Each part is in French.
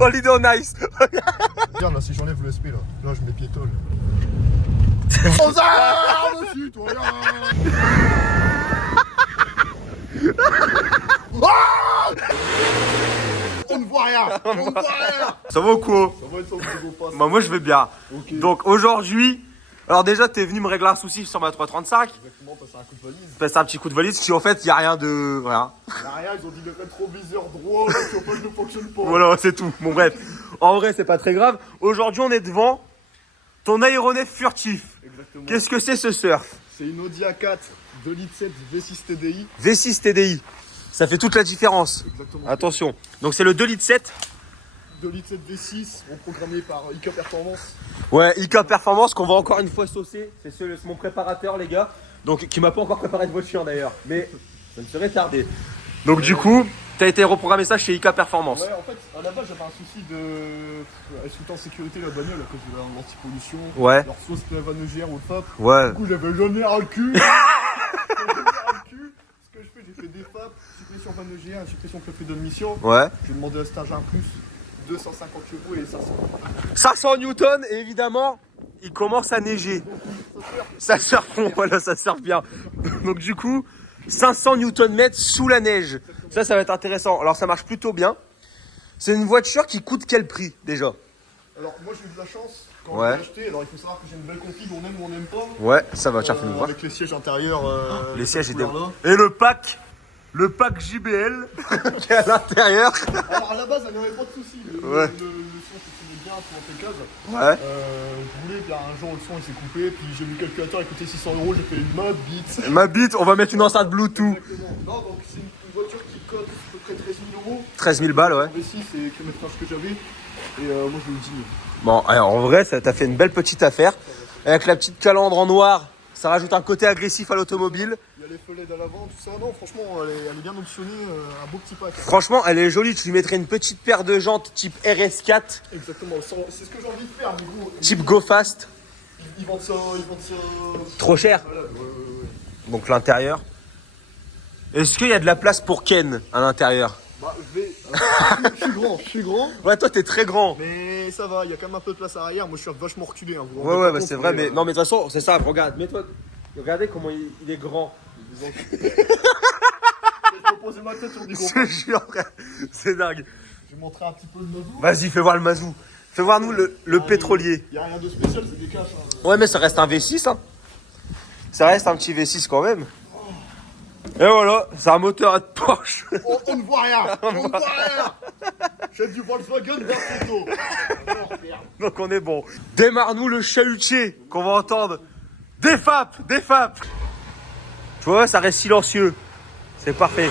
Oh l'idée en nice. Regarde là, si j'enlève le SP là je mets piétole. Aux armes, citoyens. On ne voit rien. On ne voit rien. Ça va ou quoi? Ça va être son petit beau passe. Bah moi je vais bien. Ok. Donc aujourd'hui, alors déjà t'es venu me régler un souci sur ma 335. Exactement, passer un coup de valise. Passer un petit coup de valise, qui en fait y a rien de... Rien. Il y a rien, ils ont dit le rétroviseur droit, le chauffage ne fonctionne pas. Voilà, c'est tout. Bon bref, en vrai c'est pas très grave. Aujourd'hui on est devant ton aéronef furtif. Exactement. Qu'est-ce que c'est ce surf? C'est une Audi A4 2 litres 7 V6 TDI. V6 TDI. Ça fait toute la différence. Exactement. Attention. Donc c'est le 2 litres 7. 2 litres 7 V6, programmé par IK Performance. Ouais, IK Performance qu'on va encore une fois saucer. C'est mon préparateur les gars. Donc qui m'a pas encore préparé de voiture d'ailleurs. Mais ça ne serait tardé. Donc du coup, t'as été reprogrammé ça chez IK Performance. Ouais, en fait, à la base, j'avais un souci de sous en sécurité la bagnole à cause de l'antipollution. Ouais. Alors, soit c'était la vanne EGR ou le FAP. Ouais. Du coup, j'avais jamais ras le cul. Ce que je fais, j'ai fait des FAP, suppression vanne EGR, suppression préfet d'admission. Ouais. J'ai demandé un stage 1+, 250 chevaux et 500. 500 newtons et évidemment, il commence à neiger. Ça surfe, voilà, ça surfe bien. Donc du coup, 500 Nm sous la neige. Ça va être intéressant. Alors ça marche plutôt bien. C'est une voiture qui coûte quel prix déjà? Alors, moi, j'ai eu de la chance quand Ouais. je l'ai acheté. Alors, il faut savoir que j'ai une belle config, on aime ou on n'aime pas. Ouais, ça va, tiens, fais-nous voir. Avec les sièges intérieurs. Les sièges et couleurs-là. et le pack JBL qui est à l'intérieur. Alors, à la base, elle n'avait pas de soucis. Ouais. Le son fonctionnait bien, tout impeccable. Ouais. Je voulais qu'un jour le son il s'est coupé, puis j'ai vu le calculateur, il coûtait 600 €, j'ai fait une mode, beat. Ma bite, on va mettre une enceinte Bluetooth. Exactement. Non, donc c'est une voiture qui coûte à peu près 13 000 €. 13 000 balles, ouais. V6 et kilométrage que j'avais. Et moi je l'ai dit. Bon, alors en vrai, ça t'a fait une belle petite affaire. Avec la petite calandre en noir, ça rajoute un côté agressif à l'automobile. Il y a les feux LED à l'avant, tout ça. Non, franchement, elle est bien optionnée, un beau petit pack. Franchement, elle est jolie. Tu lui mettrais une petite paire de jantes type RS4, Exactement, c'est ce que j'ai envie de faire, mais gros. type Go Fast. Ils vendent ça. Trop cher. Voilà, ouais. Donc l'intérieur. Est-ce qu'il y a de la place pour Ken à l'intérieur? Bah, je suis grand. Ouais, toi t'es très grand. Mais ça va, il y a quand même un peu de place à l'arrière. Moi je suis vachement reculé. Hein, vous vous Ouais, rendez ouais, pas bah compte, c'est vrai, mais non, mais de toute façon, c'est ça. Regarde, mets-toi. Regardez comment il est grand. Je peux poser ma tête sur des gros. Je te jure, frère. C'est dingue. Je vais montrer un petit peu le mazou. Vas-y, fais voir le mazou. Fais voir nous le pétrolier. Il n'y a rien de spécial, c'est des caches. Hein. Ouais, mais ça reste un V6, hein. Ça reste un petit V6 quand même. Et voilà, c'est un moteur à Porsche. On ne voit rien. On ne voit rien. J'ai du Volkswagen dans ce dos. Donc on est bon. Démarre-nous le chahutier qu'on va entendre. Des FAP. Tu vois, ça reste silencieux. C'est parfait.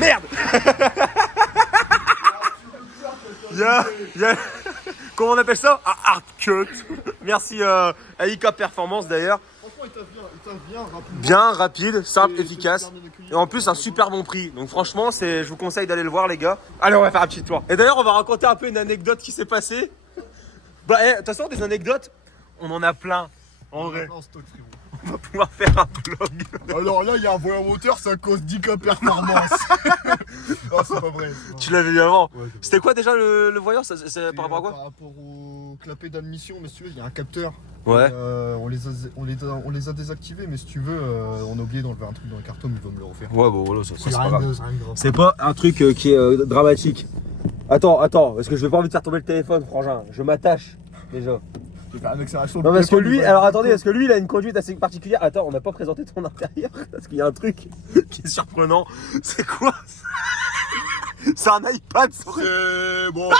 Merde. Il y a... Comment on appelle ça? Un hard cut. Merci à IK Performance d'ailleurs. Franchement, il taffe bien, rapidement. Bien, rapide, simple, C'est efficace. super bien accueilli. Et en plus, un super bon prix. Donc franchement, je vous conseille d'aller le voir, les gars. Allez, on va faire un petit tour. Et d'ailleurs, on va raconter un peu une anecdote qui s'est passée. Bah, de toute façon, des anecdotes, on en a plein. En vrai, Non, stock, frérot. on va pouvoir faire un vlog. Alors là, il y a un volant moteur, c'est à cause d'IK Performance. Ah, c'est pas vrai. Tu l'avais vu avant. Ouais, C'était quoi déjà le voyant? C'est par rapport à quoi? Par rapport au clapet d'admission, mais si tu veux, il y a un capteur. Ouais. On les a désactivés, mais si tu veux, on a oublié d'enlever un truc dans le carton, il va me le refaire. Ouais, bon, voilà, ça c'est pas rien grave. de grave. C'est pas un truc qui est dramatique. Attends, parce que je vais pas envie de faire tomber le téléphone, frangin. Je m'attache déjà. Je vais faire une accélération. Non, parce que lui, alors attendez, parce que lui, il a une conduite assez particulière. Attends, on n'a pas présenté ton intérieur, parce qu'il y a un truc qui est surprenant. C'est quoi ça? C'est un iPad, C'est bon.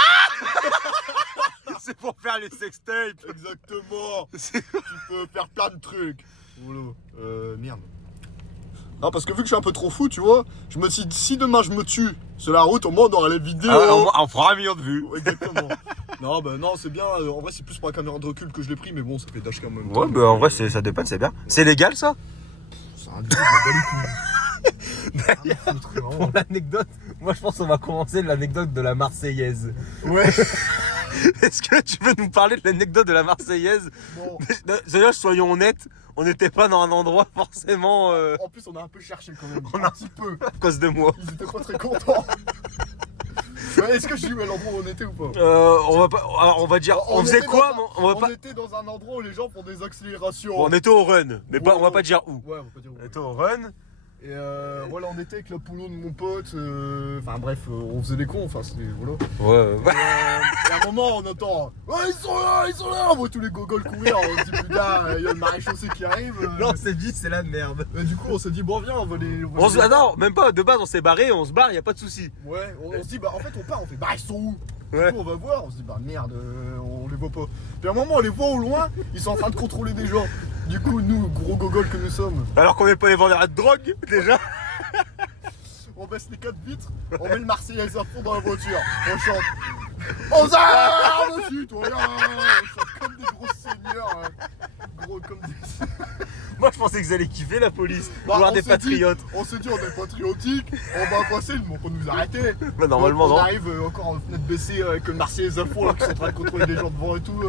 c'est pour faire les sextapes. Exactement. C'est- Tu peux faire plein de trucs. Voilà. Merde. Non, parce que vu que je suis un peu trop fou, tu vois, je me suis dit, si demain je me tue sur la route, au moins on aura les vidéos. On fera 1 million de vues. Exactement. Non, bah non, c'est bien. En vrai, c'est plus pour la caméra de recul que je l'ai pris, mais bon, ça fait dash quand même. Ouais, bah en vrai, ça dépanne, c'est bien. C'est légal ça? C'est un dieu, je m'en bats les couilles. Pour l'anecdote, moi je pense qu'on va commencer l'anecdote de la Marseillaise. Ouais. Est-ce que tu veux nous parler de l'anecdote de la Marseillaise? Bon. Déjà, soyons honnêtes, on n'était pas dans un endroit forcément En plus, on a un peu cherché quand même. On a- Un petit peu. à cause de moi. Ils étaient pas très contents. Ouais, est-ce que je dis où à l'endroit où on était ou pas? On va pas, alors, on va dire, on faisait était quoi? dans un- On va pas. était dans un endroit où les gens font des accélérations. Bon, on était au run, mais pas, on va pas dire où. Ouais, on va pas dire où. On était au run. Et voilà, on était avec le poulot de mon pote. Enfin bref, on faisait des cons. Enfin, c'était. Voilà. Ouais. Et à un moment, on entend. Ouais, ils sont là. On voit tous les gogoles courir. On se dit putain, il y a le maréchaussé qui arrive. Non, on s'est dit, c'est la merde. Et du coup, on s'est dit, bon, viens, on va les. Ah non, même pas, de base, on s'est barré, on se barre, y a pas de souci. Ouais, on se dit, bah en fait, on part, on fait, bah ils sont où? Ouais. Du coup, on va voir, on se dit, bah merde, on les voit pas. Puis à un moment, on les voit au loin, ils sont en train de contrôler des gens. Du coup, nous, gros gogoles que nous sommes, Alors qu'on n'est pas les vendeurs de drogue, déjà. on baisse les 4 vitres, on met le Marseillaise à fond dans la voiture, on chante. On s'arrête dessus, toi, on chante comme des gros seigneurs, gros comme des. Moi, je pensais qu'ils allaient kiffer la police, Bah, voir on des s'est patriotes. On s'est dit, on est patriotique, on va passer, ils vont pas nous arrêter. Bah, normalement, on non. arrive encore en fenêtre baissée avec le Marseillaise à fond, là, qui sont en train de contrôler des gens devant et tout.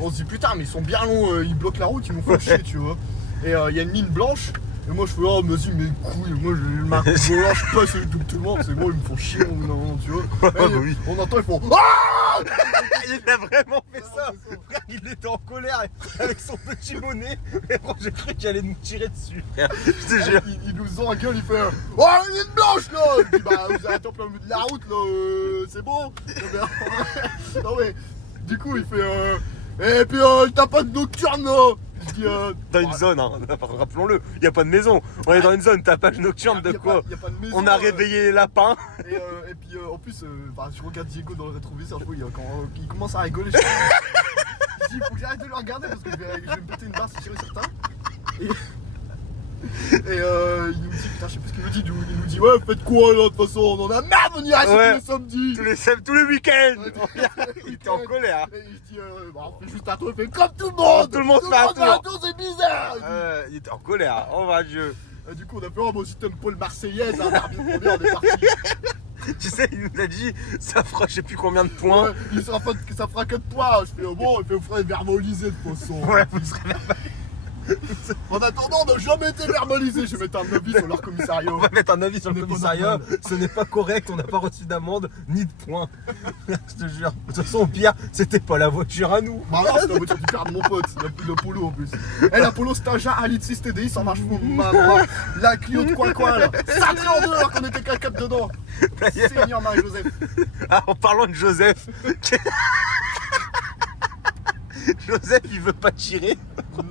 On se dit, putain, mais ils sont bien longs, ils bloquent la route, ils nous font chier, tu vois. Et il y a une ligne blanche. Et moi je fais oh vas-y mes couilles, moi je marque volant, je passe, je double tout le monde, c'est bon, ils me font chier, non, tu vois. Bah oui. On entend, ils font ah. Il a vraiment fait Ouais, ça. c'est ça. Frère, il était en colère avec son petit bonnet. Et bon, j'ai cru qu'il allait nous tirer dessus. Je te jure. Il nous engueule, il fait oh une ligne blanche là. Je dis bah vous arrêtez en plein milieu de la route là, c'est bon. Non mais du coup il fait et puis t'as pas de nocturne là. Je dis Dans une zone, hein. Rappelons-le, il n'y a pas de maison. On est dans une zone, tapage nocturne de quoi? y a pas de maison, On a réveillé les lapins. Et puis en plus, je regarde Diego dans le rétroviseur, je vois, il commence à rigoler. Je dis, il faut que j'arrête de le regarder parce que je vais me péter une barre, c'est sûr et certain. Et il nous dit, putain, je sais plus ce qu'il nous dit, il nous dit, ouais, faites quoi là, de toute façon, on en a marre de venir ici tous les samedis. Tous les week-ends. Ouais, Il était en colère. Et je dis, bah, on fait juste un tour, il fait comme tout le monde. Tout le monde fait un tour. c'est bizarre. Il était en colère. Oh mon Dieu. Et du coup, on a fait, oh, moi aussi, t'aimes pas le Marseillaise, un arbitre pour bien, on est parti. Tu sais, il nous a dit, ça fera je sais plus combien de points. Ouais, ça fera 4 points. Je fais, bon, il fait, vous ferez verbaliser de toute façon. Ouais, vous serez En attendant, on n'a jamais été verbalisé. Je vais mettre un avis sur leur commissariat. On va mettre un avis sur le Ce n'est pas commissariat. normal. Ce n'est pas correct, on n'a pas reçu d'amende ni de points. Je te jure. De toute façon, au pire, c'était pas la voiture à nous. Bah non, c'est la voiture du père de mon pote, le Polo en plus. Eh, la Polo Stagia 1,6 litre TDI, ça marche fou. La Clio de coin là. Sacré en deux alors qu'on était qu'à 4 dedans. D'ailleurs, Seigneur Marie-Joseph. en parlant de Joseph. Joseph, il veut pas tirer.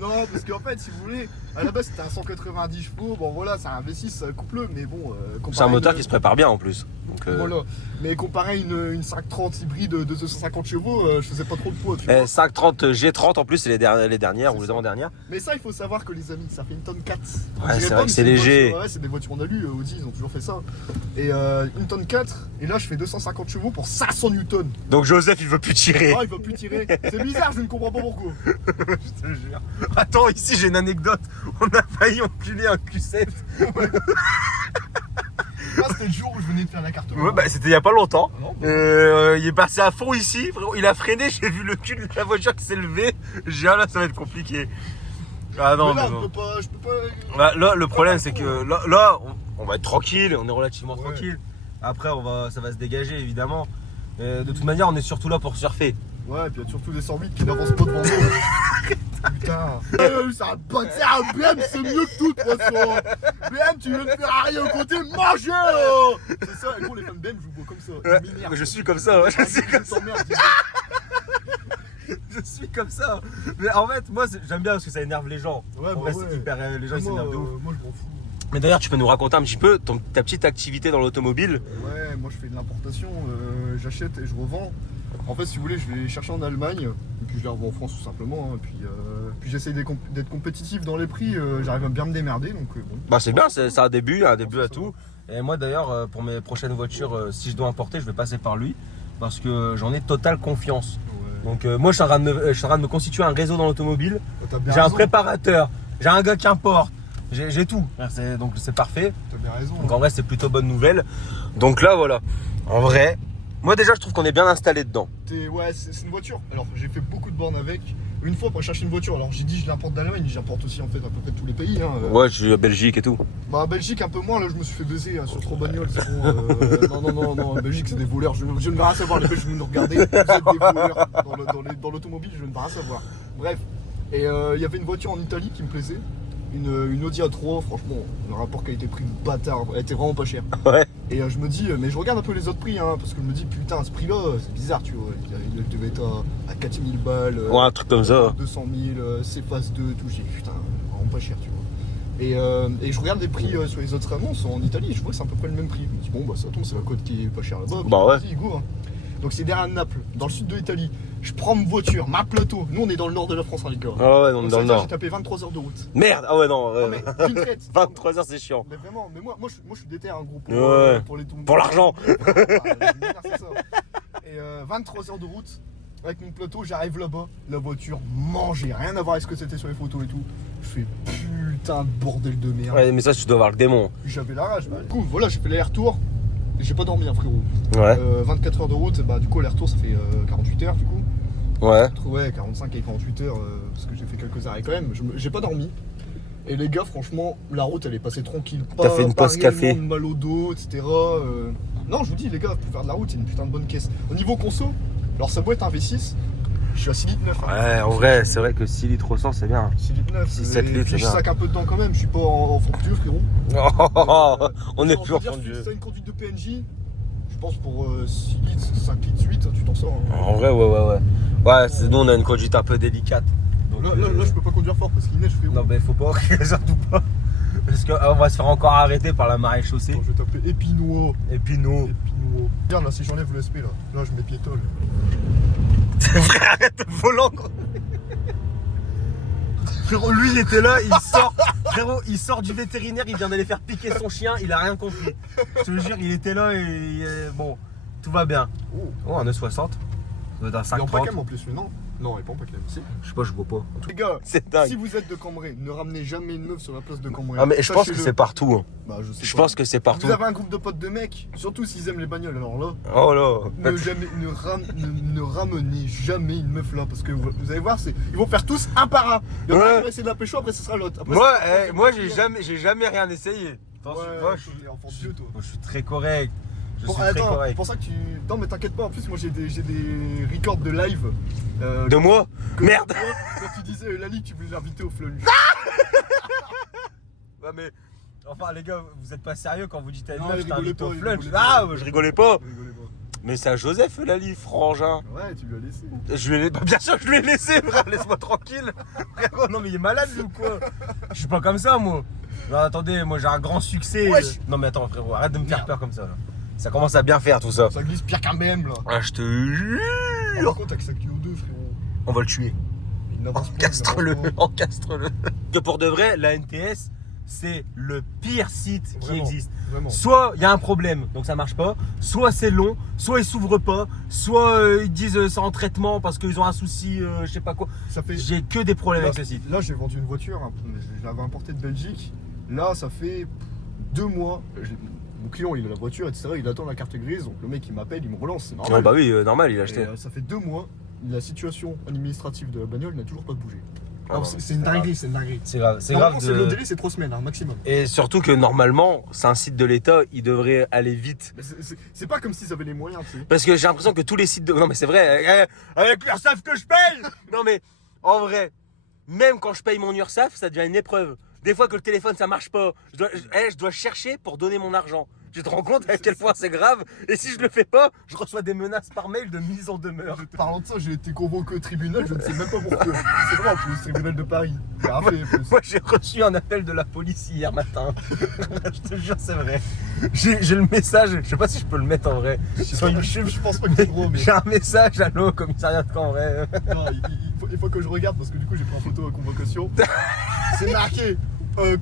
Non, parce qu'en fait, si vous voulez, à la base c'était un 190 chevaux. Bon voilà, c'est un V6 couple, mais bon. C'est un moteur qui se prépare bien en plus. Donc, Voilà. Mais comparé à une 530 hybride de 250 chevaux, je faisais pas trop de poids. Tu vois. 530 G30 en plus, c'est les dernières ou les avant-dernières. Mais ça, il faut savoir que les amis, ça fait une tonne 4. Ouais, Je dirais c'est pas, vrai mais que c'est une léger. voiture- Ouais, c'est des voitures on a lu, Audi, ils ont toujours fait ça. Et une tonne 4, et là je fais 250 chevaux pour 500 newtons. Donc Joseph, il veut plus tirer. Ah, il va plus tirer. C'est bizarre, je ne comprends pas pourquoi. Je te jure. Attends, ici j'ai une anecdote. On a failli enculer un Q7. Là, c'était le jour où je venais de faire la carte. Ouais, bah c'était il y a pas longtemps. Ah non, Il est passé à fond ici. Frérot, il a freiné. J'ai vu le cul de la voiture qui s'est levé. J'ai dit, ah là, ça va être compliqué. Ah non, mais là, mais on non. peut pas, je peux pas. Bah, là, le problème, c'est que là, on va être tranquille. On est relativement Ouais. tranquille. Après, ça va se dégager évidemment. De toute manière, on est surtout là pour surfer. Ouais, et puis il y a surtout des 108 qui n'avancent pas devant nous. Putain. C'est un bâtard, un BM, c'est mieux que tout, de toute façon. BM, tu veux me faire arrière au côté, mangez oh. C'est ça, et gros, les fans BM, je vous vois comme ça. Ouais, Ils m'énervent. je suis comme ça. Ouais, je suis comme ça. T'emmerdes, Je suis comme ça. Mais en fait, moi, j'aime bien parce que ça énerve les gens. Ouais, En bah vrai, ouais. c'est hyper. Les gens, ils moi, s'énervent de ouf. moi, je m'en fous. Mais d'ailleurs, tu peux nous raconter un petit peu ta petite activité dans l'automobile. Ouais, moi je fais de l'importation, j'achète et je revends. En fait, si vous voulez, je vais chercher en Allemagne, et puis je les revends en France tout simplement. Hein, puis j'essaye d'être compétitif dans les prix, j'arrive à bien me démerder, donc bon. Bah, c'est bien, c'est un début à ça tout. Et moi, d'ailleurs, pour mes prochaines voitures, si je dois importer, je vais passer par lui parce que j'en ai totale confiance. Ouais. Donc, moi, je suis en train de me constituer un réseau dans l'automobile. T'as bien J'ai un raison. préparateur, j'ai un gars qui importe, j'ai tout. Donc, c'est parfait. T'as bien raison. Donc en vrai c'est plutôt bonne nouvelle. Donc là voilà. En vrai, Moi déjà je trouve qu'on est bien installé dedans. Ouais, c'est une voiture. Alors j'ai fait beaucoup de bornes avec. Une fois pour chercher une voiture, alors j'ai dit je l'importe d'Allemagne, j'importe aussi en fait à peu près de tous les pays. Hein. Ouais, je suis à Belgique et tout. Bah Belgique un peu moins, là je me suis fait baiser sur 3 bagnoles, c'est bon. Non, Belgique c'est des voleurs, je ne vais rien savoir, les Belges vous nous regardez, vous êtes des voleurs dans l'automobile, je ne vais rien savoir. Bref, et il y avait une voiture en Italie qui me plaisait, une Audi A3, franchement, le rapport qualité-prix bâtard, elle était vraiment pas chère. Ouais. Et je me dis, mais je regarde un peu les autres prix, hein, parce que je me dis, putain, à ce prix-là, c'est bizarre, tu vois. Il devait être à 4000 balles. Ouais, un truc comme ça. 200 000, c'est phase 2, tout. J'ai dit, putain, vraiment pas cher, tu vois. Et je regarde les prix sur les autres annonces en Italie, je vois que c'est à peu près le même prix. Je me dis, bon, bah ça tombe, c'est la côte qui est pas chère là-bas. Bah ouais. Vas-y, go, hein. Donc c'est derrière Naples, dans le sud de l'Italie. Je prends ma voiture, ma plateau. Nous, on est dans le nord de la France, hein, les gars. Ah ouais, on est Donc, dans le nord. j'ai tapé 23 heures de route. Merde, ah ouais, non. Non, mais d'une traite. 23 heures, c'est chiant. Mais vraiment, mais moi je suis déter, un gros Ouais. pour les tombes. Pour l'argent. C'est ça. Et 23 heures de route, avec mon plateau, j'arrive là-bas, la voiture mangée, rien à voir avec ce que c'était sur les photos et tout. Je fais putain de bordel de merde. Ouais, mais ça, tu dois avoir le démon. J'avais la rage. Du coup, voilà, j'ai fait l'aller-retour. J'ai pas dormi, hein, frérot. Ouais. 24 heures de route, bah du coup, l'aller-retour, ça fait 48 heures, du coup. Ouais. Ouais, 45 et 48 heures, parce que j'ai fait quelques arrêts quand même. J'ai pas dormi. Et les gars, franchement, la route, elle est passée tranquille. T'as fait une pause café. Pas de mal au dos, etc. Non, je vous dis, les gars, pour faire de la route, c'est une putain de bonne caisse. Au niveau conso, alors ça doit être un V6. Je suis à 6 litres 9. Hein. Ouais, en vrai, c'est vrai que 6 litres au 100, c'est bien. 6 litres 9. 6, 7 litres, c'est je bien. sac un peu dedans quand même, je suis pas en fond de Dieu, frérot. On est Genre, plus en dire, fond de si Dieu. t'as une conduite de PNJ, je pense pour 6 litres, 5 litres, 8, tu t'en sors. Hein. En vrai, ouais. Ouais, nous, on a une conduite un peu délicate. Donc, Là, je peux pas conduire fort parce qu'il neige, frérot. Non, mais faut pas, surtout pas. Parce qu'on va se faire encore arrêter par la maréchaussée. Attends, je vais taper Épinois. Et puis nous. Regarde là, si j'enlève le SP là je mets piétole. Frère, arrête de volant, gros. Frérot, lui il était là, il sort. Frérot, il sort du vétérinaire, il vient d'aller faire piquer son chien, il a rien compris. Je te jure, il était là et bon, tout va bien. Oh, un E60. Ça doit être un Il est en 5,30. Pacam en plus, lui, non? Non, il est pas en Pacam. Si. Je sais pas, je vois pas. Les gars, C'est dingue. si vous êtes de Cambrai, ne ramenez jamais une meuf sur la place de Cambrai. Ah, mais je pense que Sachez-le. c'est partout. Hein. Bah, je sais Je pas. pense que c'est partout. Vous avez un groupe de potes de mecs, surtout s'ils aiment les bagnoles, alors là, Oh là. ne ramenez jamais une meuf là, parce que vous allez voir, ils vont faire tous un par un. Il y en a un qui va essayer de la pécho, après ce sera l'autre. Après, Moi, j'ai jamais rien essayé. Attention, Ouais, moi, t'es enfant de Dieu, toi. je suis très correct. Je suis très Attends, c'est correct. pour ça que tu. Non, mais t'inquiète pas, en plus, moi j'ai des records de live. De moi que- Merde. Quand tu disais Lali, tu voulais l'inviter au flunch. Ouais, mais. Enfin, les gars, vous êtes pas sérieux quand vous dites à une Non, meuf, il je t'invite rigolait au pas, il flunch. rigolait Ah, pas. je rigolais pas. Je rigolais pas. Mais c'est à Joseph, Lali, frangin. Ouais, tu lui as laissé. Je lui ai... Bien sûr que je lui ai laissé, frère, laisse-moi tranquille. Frérot, non mais il est malade lui ou quoi? Je suis pas comme ça moi. Non attendez, moi j'ai un grand succès. Wesh. Non mais attends frérot, arrête de me faire Merde. peur comme ça là. Ça commence à bien faire tout ça. Ça glisse pire qu'un BM là. Ah je te Par jure. contre, avec sa Clio 2, frérot. On va le tuer. Il n'avance pas. Encastre-le, il n'avance encastre-le. Que pour de vrai, la NTS, c'est le pire site qui Vraiment. existe. pas. Vraiment. Soit il y a un problème, donc ça marche pas, soit c'est long, soit ils s'ouvrent pas, soit ils disent c'est en traitement parce qu'ils ont un souci, je sais pas quoi. Ça fait. J'ai que des problèmes Là, avec ce site. là, j'ai vendu une voiture, hein, je l'avais importée de Belgique. Là, ça fait 2 mois. Mon client, il a la voiture, etc. Il attend la carte grise, donc le mec il m'appelle, il me relance, c'est normal. Oh, bah oui, normal, il a Et, acheté. ça fait 2 mois, la situation administrative de la bagnole n'a toujours pas bougé. Ah non, C'est une dinguerie, c'est une dinguerie. C'est grave, c'est Normalement, grave. le délai, c'est 3 semaines, hein, maximum. Et surtout que normalement, c'est un site de l'État, il devrait aller vite. Mais c'est pas comme s'ils avaient les moyens, tu sais. Parce que j'ai l'impression que tous les sites de... Non mais c'est vrai, avec l'URSSAF que je paye. Non mais, en vrai, même quand je paye mon URSSAF, ça devient une épreuve. Des fois que le téléphone ça marche pas, je dois chercher pour donner mon argent. Tu te rends compte à quel point c'est grave? Et si je le fais pas, je reçois des menaces par mail de mise en demeure. Parlant de ça, j'ai été convoqué au tribunal, je ne sais même pas pourquoi. C'est vraiment le tribunal de Paris. C'est un fait, en plus. Moi j'ai reçu un appel de la police hier matin. Je te jure c'est vrai. J'ai le message, je sais pas si je peux le mettre en vrai. Sur YouTube, Je pense pas que c'est gros, mais. j'ai un message, allô commissariat de Caen en vrai. Non, il faut que je regarde parce que du coup j'ai pris en photo à convocation. C'est marqué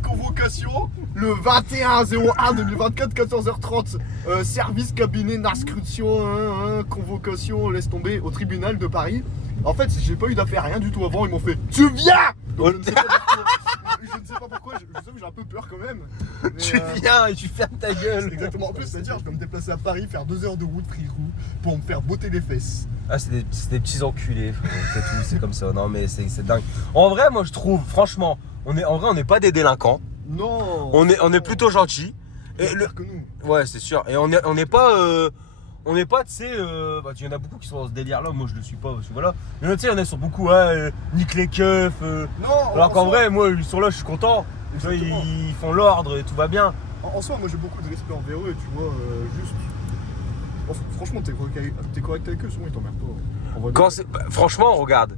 convocation le 21/01/2024 14h30 service cabinet d'inscription convocation laisse tomber au tribunal de Paris. En fait j'ai pas eu d'affaire rien du tout avant, ils m'ont fait tu viens. Donc je ne sais pas pourquoi. Je ne sais pas pourquoi, je sais que j'ai un peu peur quand même. Mais, Tu viens et tu fermes ta gueule. exactement. En plus, c'est-à-dire, je dois me déplacer à Paris, faire 2 heures de route free-roux pour me faire botter les fesses. Ah, c'est des petits enculés, frérot, c'est tout, c'est comme ça. Non, mais c'est dingue. En vrai, moi, je trouve, franchement, on n'est pas des délinquants. Non. On est plutôt gentils. Et Pire que nous. Ouais, c'est sûr. Et on n'est pas, tu sais, il y en a beaucoup qui sont dans ce délire-là. Moi, je le suis pas, parce que voilà. Mais tu sais, il y en a qui sont beaucoup, nique les keufs. Non. Alors qu'en en soi- vrai, moi, ils sont là, je suis content. Tu vois, Exactement. ils font l'ordre et tout va bien. En soi, moi j'ai beaucoup de respect envers eux, tu vois, juste. Franchement, t'es correct avec eux, souvent ils t'emmerdent pas. En vrai, Franchement, regarde,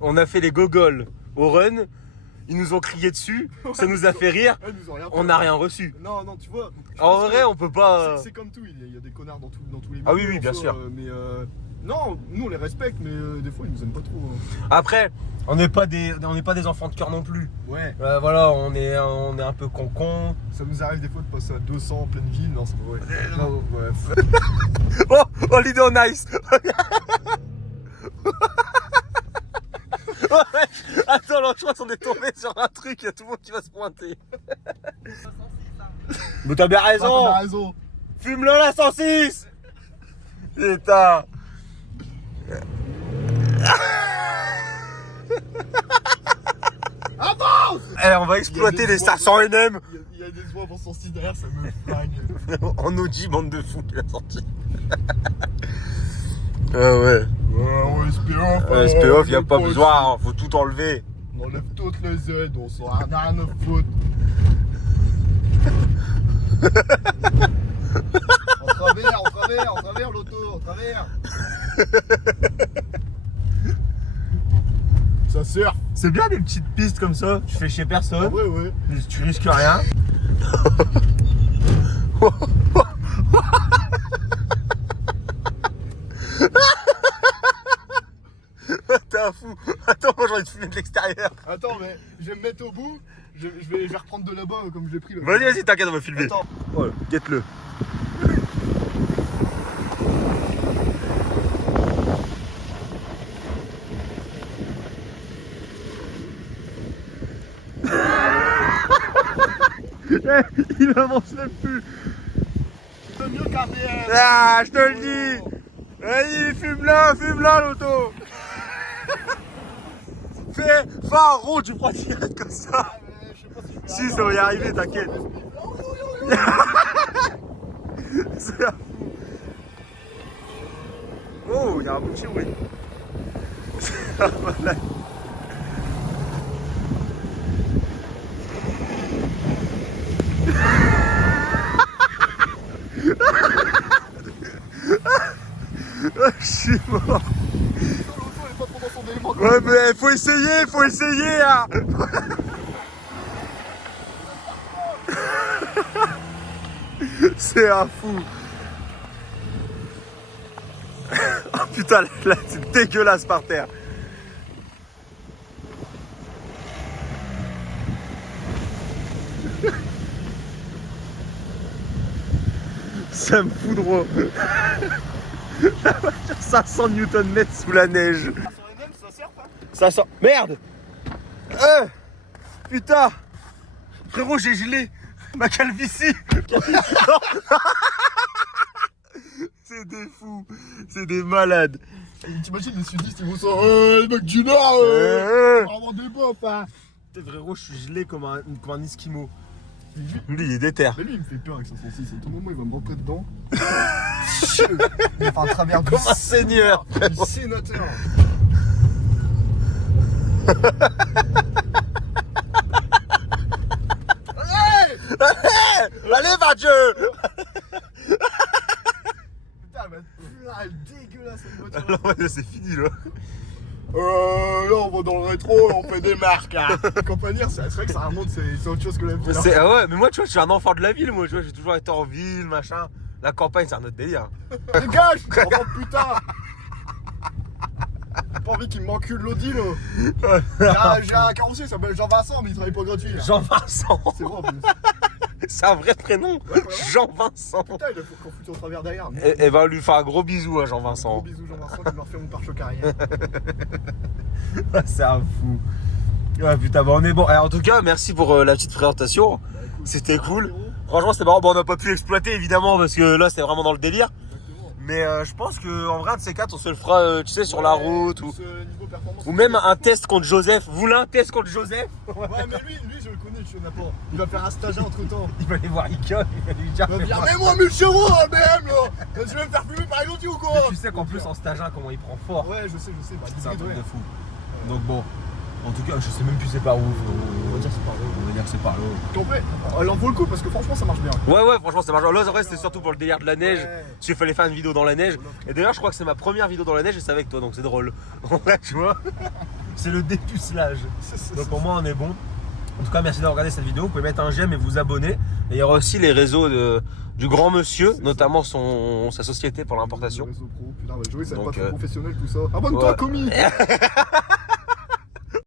on a fait les gogoles au run, ils nous ont crié dessus, ça nous a fait rire, ils nous ont rien fait. on n'a rien reçu. Non, tu vois. je En pense vrai, que on peut pas. c'est comme tout, il y a des connards dans tous les Ah oui, milieux, oui, en bien soi, sûr. mais non, nous on les respecte, mais des fois ils nous aiment pas trop. Après, on n'est pas des enfants de cœur non plus. Ouais, Voilà, on est un peu con. ça nous arrive des fois de passer à 200 en pleine ville, non, c'est pas vrai. Non, ouais. Oh, l'idée en nice. Ouais. Attends, là, je crois qu'on est tombé sur un truc, il y a tout le monde qui va se pointer. Mais t'as bien raison. T'as raison. Fume-le la 106. Putain. Avance. On va exploiter les 500 NM. Il y a des voix pour son style derrière, ça me flingue. En Audi, bande de fous, il a sorti. Ah ouais. Ouais, SPOF. SPOF, y a pas besoin, faut tout enlever. On enlève toutes les aides, on s'en a rien à foutre. On travers l'auto, on travers. Ça sert. C'est bien des petites pistes comme ça, tu fais chez personne, Ouais. tu risques rien. T'es un fou. Attends, moi j'ai envie de fumer de l'extérieur. Attends, mais je vais me mettre au bout. Je vais reprendre de là-bas comme j'ai pris là. Vas-y, t'inquiète, on va filmer. Attends. Voilà, guette-le. Il avance même plus. C'est mieux qu'un BM. Ah, je te le dis. Vas-y, fume-la l'auto. Fais un rond, tu crois qu'il reste comme ça. Je sais pas si je vais Si, ça va y arriver, t'inquiète. C'est un fou. Oh, il y a un petit bruit. C'est un malade. Je suis mort. L'auto est pas trop dans son élément. Ouais, mais faut essayer, hein. C'est un fou. Oh putain, là, c'est dégueulasse par terre. Ça me fout drôle. 500 Nm sous la neige. Sur les mêmes, ça sert pas. Ça sent. Merde. Putain. Frérot, j'ai gelé. Ma calvitie. C'est des fous. C'est des malades. T'imagines les sudistes, ils vont ça. Les mecs du Nord, vraiment des bofs, hein. Frérot, je suis gelé comme un esquimau. Lui, Lui, il est déter. mais lui, il me fait peur avec sa 106. À tout moment, il va me rentrer dedans. Il va faire un travers du Comme un seigneur. sénateur. Allez, va Dieu. Putain, elle est dégueulasse cette voiture. Non, mais c'est fini là. Là, on va dans le rétro et on fait des marques. Hein. Campanière, c'est vrai que ça remonte, c'est autre chose que la ville. hein. Ah ouais, mais moi, tu vois, je suis un enfant de la ville. Moi, tu vois, j'ai toujours été en ville, machin. La campagne, c'est un autre délire. Dégage, enfant de putain. J'ai pas envie qu'il m'encule l'Audi là. J'ai un carrossier, il s'appelle Jean-Vincent, mais il travaille pas gratuit. Là. Jean-Vincent. C'est vrai en plus. C'est un vrai prénom. Jean-Vincent. Putain, il faut qu'on foute au travers derrière. Et va lui faire un gros bisou à Gros Jean-Vincent. bisous Jean-Vincent, tu me refais mon pare-choc arrière. C'est un fou. Ouais, putain, bah on est bon. Alors, en tout cas, merci pour la petite présentation. C'était cool. Franchement, c'était marrant. Bon, on n'a pas pu exploiter évidemment parce que là, c'était vraiment dans le délire. Mais je pense qu'en vrai, un de ces quatre, on se le fera, tu sais, sur la route ou même un test contre Joseph. Vous voulez un test contre Joseph? Ouais, mais lui, je le connais, je suis un apport. Il va faire un stage entre temps. Il va aller voir Icon, il va lui dire. Il va dire, mais moi, 1000 chevaux dans le BM là. Tu veux me faire fumer par exemple ou quoi? Mais tu sais qu'en plus, en stage 1, comment il prend fort. Ouais, je sais. Bah, C'est un truc ouais. de fou. Donc bon, en tout cas, je sais même plus c'est par où. On va dire c'est par là. On va dire que c'est par là. Complet. Elle en vaut le coup parce que franchement, ça marche bien. Ouais, franchement, ça marche. Là, en vrai, c'était surtout pour le délire de la neige. Ouais. Parce qu'il fallait faire une vidéo dans la neige. Et d'ailleurs, je crois que c'est ma première vidéo dans la neige et c'est avec toi, donc c'est drôle. En vrai, tu vois, c'est le dépucelage. Donc au moins, on est bon. En tout cas, merci d'avoir regardé cette vidéo. Vous pouvez mettre un j'aime et vous abonner. Et il y aura aussi les réseaux du grand monsieur, notamment sa société pour l'importation. Réseau pro, putain, Joey, ça va Donc, pas trop professionnel tout ça. Abonne-toi, ouais. commis.